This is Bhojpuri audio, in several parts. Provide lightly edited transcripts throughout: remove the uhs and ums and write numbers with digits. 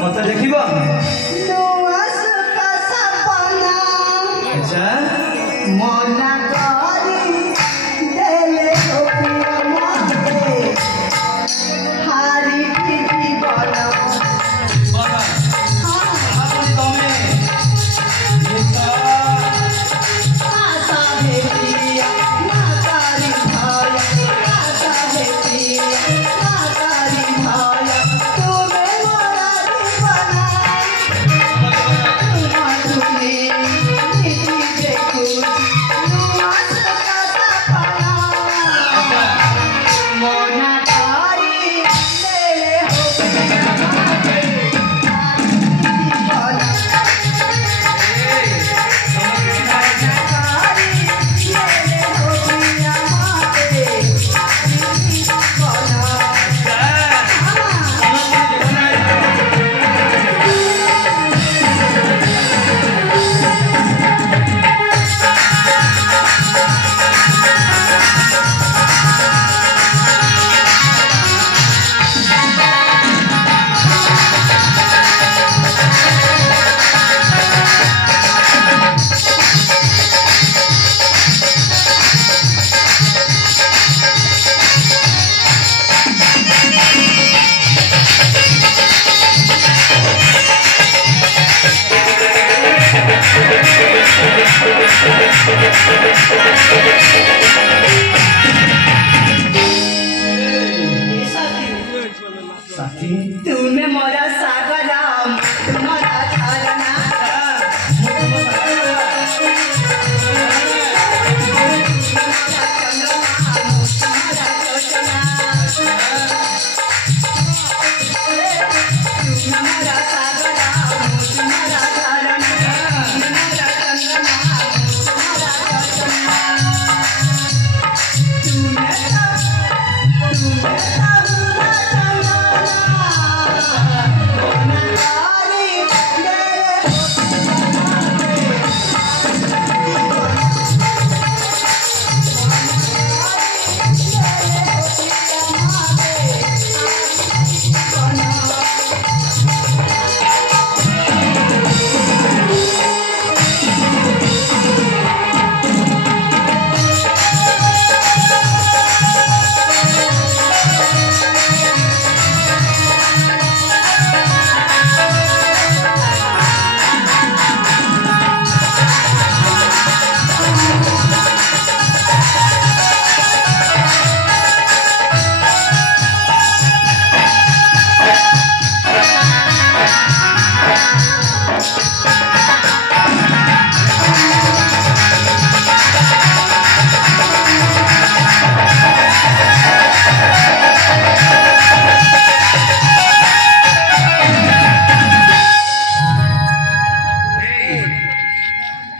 मत देख मना हारी साथी तुम्हें मोरा सागराम तुम्हारा छालना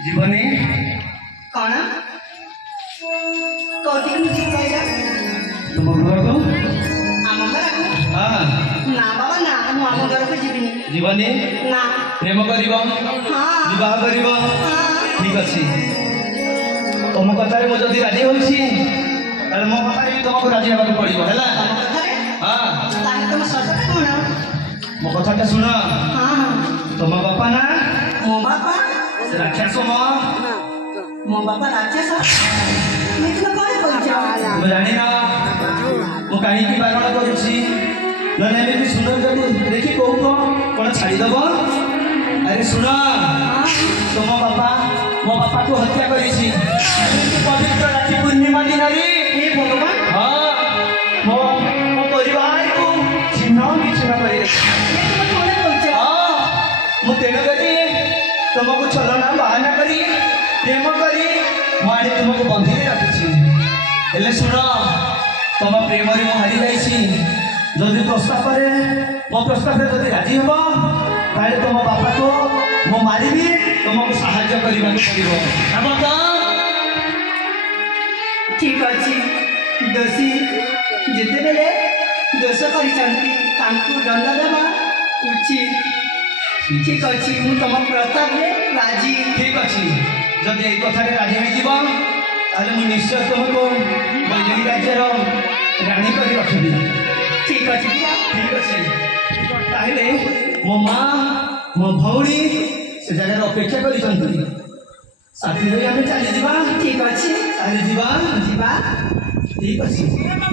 जीवनी कौन कोटी जी कहला तुम घर को आम घर को हाँ ना बाबा ना मु आम घर को जीविनी जीवनी ना प्रेम करिब हाँ विवाह करिब हाँ ठीक अछि तुम कथारे मु जदी राजी होइछि ताले मो कथारे भी तुमको राजी हेबाक पड़िबो हैला हां ताहे तुम ससुर कौन मो कथाटा सुन हाँ तुम बापा ना मो बापा राक्षस मो बापा राक्षस मैं तुम कौन कहछ तुम जानी ना मु काहे की बारण करूछि नने एमि सुंदर जगह देखि को कोन छाड़ी दबो अरे सुन तुम बापा मो बापा को हत्या करिछि पवित्र राखी पूर्णिमा दिन रे हे भगवान हां मो परिवार को छिन्न विच्छिन्न करि तुम कौन कहछ मु तेणु करी तुमको छलना बहाना करी प्रेम करी मुझे तुमको बंधी रखी हेले शुण तुम प्रेम रे हारी जाइए जदि प्रस्ताव मो प्रस्ताव जदि राजी हम ताले तुम बापा को मु मारि तुमको साहाय्य करने पड़ो ठीक अच्छी दोषी जिते बेले दोष कर दंड देवा उचित ठीक अच्छी मु तुम प्रस्ताव राजी ठीक अच्छे जदि यही कथा राजी हो निश्चय तुमको वैदेही राज्यर ରାଣୀ କରି ରଖିବି। ଠିକ ଅଛି ଦିଅ। ଠିକ ଅଛି ତାହେଲେ ମୋ ମା ମୋ ଭଉଣୀ ସେ ଜାଗାରେ ଅପେକ୍ଷା କରିଛନ୍ତି। ସାଥୀ ହୋଇ ଆମେ ଚାଲିଯିବା। ଠିକ ଅଛି ଚାଲିଯିବା। ଯିବା। ଠିକ ଅଛି।